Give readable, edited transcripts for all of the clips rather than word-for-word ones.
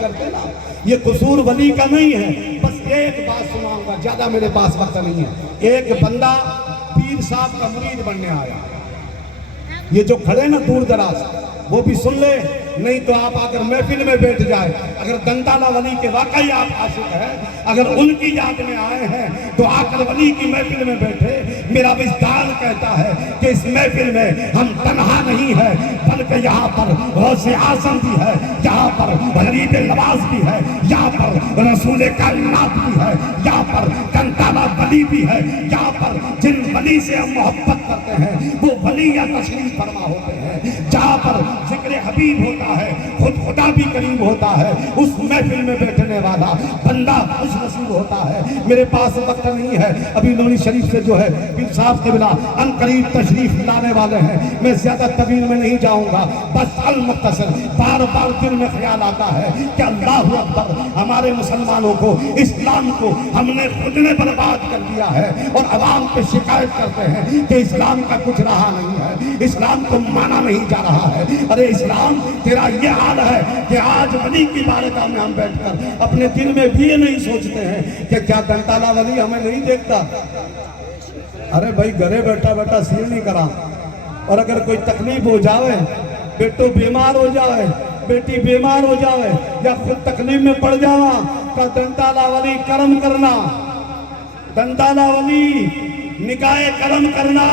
کرتے نا، یہ قصور ولی کا نہیں ہے۔ بس ایک بات سناؤں گا، زیادہ میرے پاس وقت نہیں ہے۔ ایک بندہ پیر صاحب کا مرید بننے آیا، یہ جو کھڑے نا دور دراز وہ بھی سن لے، نہیں تو آپ اگر محفل میں بیٹھ جائے، اگر دنتالہ ولی کے واقعی آپ عاشق ہیں، اگر ان کی یاد میں آئے ہیں تو آ کر ولی کی محفل میں بیٹھے۔ میرا وجدان کہتا ہے کہ اس محفل میں ہم تنہا نہیں ہیں، بلکہ یہاں پر غوث اعظم بھی ہے، یہاں پر غریب نواز بھی ہے، یہاں پر رسول کائنات بھی ہے، یہاں پر دنتالہ ولی بھی ہے، یہاں پر جن ولی سے ہم محبت کرتے ہیں وہ ولی یا تشریف فرما ہوتے ہیں۔ جہاں پر ذکر حبیب ہوتا ہے، خود خدا بھی قریب ہوتا ہے، اس محفل میں بیٹھنے والا بندہ خوش نصیب ہوتا ہے۔ میرے پاس وقت نہیں ہے، ابھی لونی شریف سے جو ہے پیر صاحب قبلہ ان قریب تشریف لانے والے ہیں، میں زیادہ طویل میں نہیں جاؤں گا، بس المختصر بار بار دل میں خیال آتا ہے کہ اللہ اکبر، ہمارے مسلمانوں کو، اسلام کو ہم نے خود نے برباد کر دیا ہے، اور عوام پہ شکایت کرتے ہیں کہ اسلام کا کچھ رہا نہیں ہے، اسلام کو مانا نہیں جا رہا ہے۔ ارے اسلام تیرا یہ حال ہے کہ آج ولی کی بارگاہ میں ہم بیٹھ کر اپنے دل میں بھی یہ نہیں سوچتے ہیں کہ کیا دنتالہ ولی ہمیں نہیں دیکھتا؟ ارے بھائی گھرے بیٹھا بیٹھا سیر نہیں کرا، اور اگر کوئی تکلیف ہو جاوے، بیٹو بیمار ہو جاوے، بیٹی بیمار ہو جاوے، یا خود تکلیف میں پڑ جاوا تو دنتالہ ولی کرم کرنا، دنتالہ ولی نگاہ کرم کرنا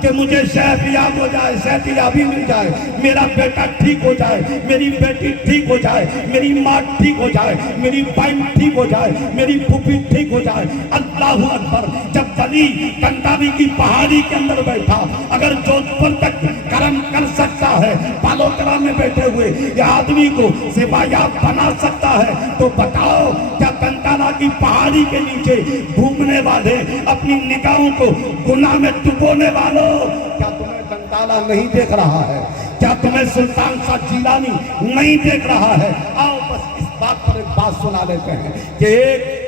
کہ مجھے شفیاب ہو جائے، صحتیابی مل جائے، میرا بیٹا ٹھیک ہو جائے، میری بیٹی ٹھیک ہو جائے، میری ماں ٹھیک ہو جائے، میری بہن ٹھیک ہو جائے، میری پھوپھی ٹھیک ہو جائے۔ اللہ اکبر، جب ولی کنٹابی کی پہاڑی کے اندر بیٹھا، اگر جودھ پور تک کرم کر سکتا ہے، بالوترا میں بیٹھے ہوئے یہ آدمی کو سپاہیاب بنا سکتا ہے، تو بتاؤ کیا دنتالہ کی پہاڑی کے نیچے گھومنے والے، اپنی نگاہوں کو گناہ میں ڈبونے والوں، کیا تمہیں دنتالہ نہیں دیکھ رہا ہے؟ کیا تمہیں سلطان شاہ جیلانی نہیں دیکھ رہا ہے؟ آؤ بس اس بات پر ایک بات سنا لیتے ہیں کہ ایک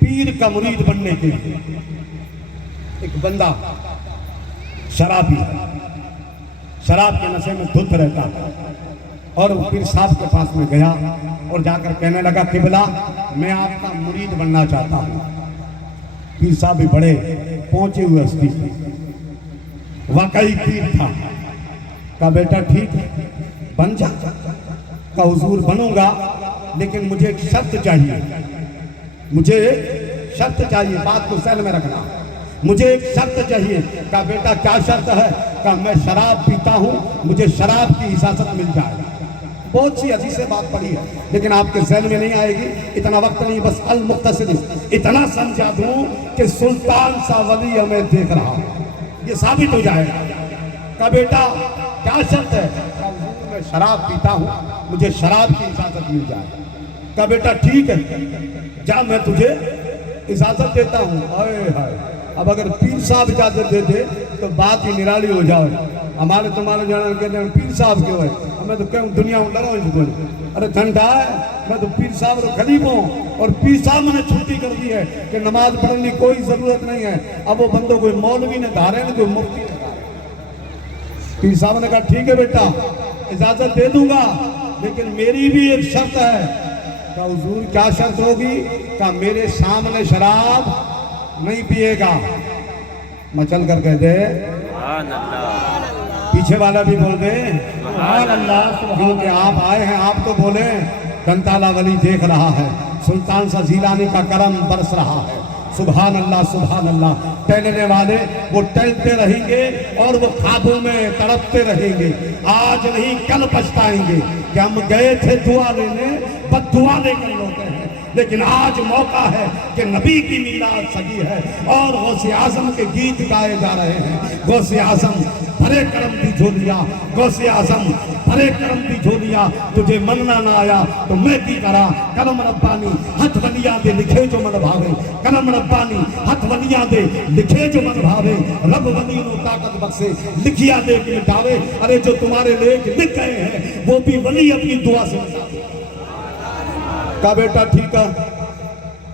پیر کا مرید بننے کے لیے ایک بندہ شرابی ہے، شراب کے نشے میں دھت رہتا ہے، اور پیر صاحب کے پاس میں گیا اور جا کر کہنے لگا قبلہ میں آپ کا مرید بننا چاہتا ہوں۔ پیر صاحب بھی بڑے پہنچے ہوئے ہستی تھے، واقعی پیر تھا، کہا بیٹا ٹھیک ہے بن جا، کہا حضور بنوں گا لیکن مجھے ایک شرط چاہیے، مجھے شرط چاہیے، بات کو ذہن میں رکھنا، مجھے ایک شرط چاہیے۔ کہا بیٹا کیا شرط ہے؟ کہا میں شراب پیتا ہوں، مجھے شراب کی اجازت مل جائے۔ بہت سی عزیز سے بات پڑی ہے لیکن آپ کے ذہن میں نہیں آئے گی، اتنا وقت نہیں، بس المختصر اتنا سمجھا دوں کہ سلطان شاہ ولی ہمیں دیکھ رہا ہے، یہ ثابت ہو جائے گا۔ کہا بیٹا کیا شرط ہے؟ کہا حضور میں شراب پیتا ہوں، مجھے شراب کی اجازت مل جائے۔ کہا بیٹا ٹھیک ہے جا میں تجھے اجازت دیتا ہوں۔ آئے ہائے، اب اگر پیر صاحب اجازت دیتے تو بات ہی نرالی ہو جائے۔ ہمارے تمہارے جانا کہتے ہیں پیر صاحب کیوں ہے؟ میں تو کہوں دنیا ہوں ڈرو اس کو، ارے ٹھنڈا ہے، میں تو پیر صاحب رو خلیف ہوں، اور پیر صاحب میں نے چھٹی کر دی ہے کہ نماز پڑھنے کی کوئی ضرورت نہیں ہے۔ اب وہ بندوں کوئی مولوی نے دھارے نہ کوئی مفتی نے دھارے۔ پیر صاحب نے کہا ٹھیک ہے بیٹا اجازت دے دوں گا لیکن میری بھی ایک شرط ہے۔ کہا حضور کیا شرط ہوگی؟ کہا میرے سامنے شراب نہیں پیے گا۔ مچل کر کہہ دے سبحان اللہ، پیچھے والا بھی بول دے سبحان اللہ، کیونکہ آپ آئے ہیں آپ تو بولیں دنتالہ ولی دیکھ رہا ہے، سلطان شاہ جیلانی کا کرم برس رہا ہے۔ سبحان اللہ سبحان اللہ، ٹہلنے والے وہ ٹہلتے رہیں گے اور وہ خوابوں میں تڑپتے رہیں گے، آج نہیں کل پچھتائیں گے کہ ہم گئے تھے دعا لینے، بد دعا لے کر لوٹے ہیں، لیکن آج موقع ہے کہ نبی کی میلاد سجی ہے اور غوث اعظم کے گیت گائے جا رہے ہیں۔ غوث اعظم بھرے کرم دی جھولیا، غوث اعظم بھرے کرم دی جھولیا، تجھے مننا نہ آیا تو میں کی کرا، قلم ربانی ہتھ ولیاں دے لکھے جو من بھاوے، قلم ربانی ہتھ ولیاں دے لکھے جو من بھاوے، رب ولی نو طاقت بخشے لکھیا دے کے مٹاوے۔ ارے جو تمہارے لیک لکھ گئے ہیں وہ بھی ولی اپنی دعا سے مٹا دے۔ کہا بیٹا ٹھیک ہے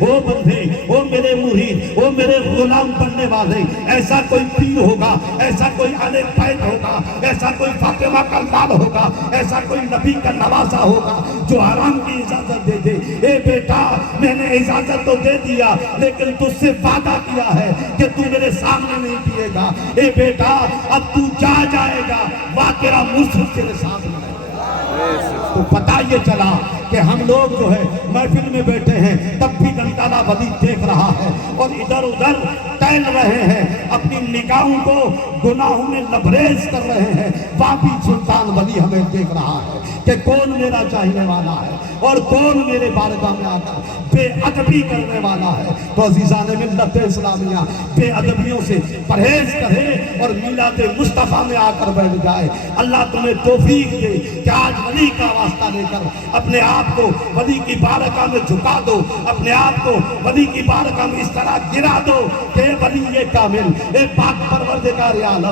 او بندے، او میرے مرید، او میرے غلام بننے والے، ایسا کوئی پیر ہوگا، ایسا کوئی اہل بیت ہوگا، ایسا کوئی فاطمہ کا لال ہوگا، ایسا کوئی نبی کا نوازا ہوگا جو حرام کی اجازت دے دے۔ اے بیٹا، میں نے اجازت تو دے دیا لیکن تجھ سے وعدہ کیا ہے کہ تو میرے سامنے نہیں پیے گا۔ اے بیٹا، اب تو جائے گا، واقعہ مرشد تیرے سامنے ہے۔ تو پتہ یہ چلا کہ ہم لوگ جو ہے محفل میں بیٹھے ہیں، تب بھی گنٹالہ ولی دیکھ رہا ہے اور ادھر ادھر ٹہل رہے ہیں، اپنی نگاہوں کو گناہوں میں لبریز کر رہے ہیں۔ واپی سلطان ولی ہمیں دیکھ رہا ہے کہ کون میرا چاہنے والا ہے اور کون میرے بارگاہ میں آ کر بے ادبی کرنے والا ہے۔ تو عزیزان ملت اسلامیہ، بے ادبیوں سے پرہیز کرے اور میلاد مصطفیٰ میں آ کر بیٹھ جائے۔ اللہ تمہیں توفیق دے کہ آج ولی کا واسطہ لے کر اپنے آپ کو ولی کی بارگاہ میں جھکا دو، اپنے آپ کو ولی کی بارگاہ میں اس طرح گرا دو کہ اے ولی کامل، اے پاک پروردگار عالم،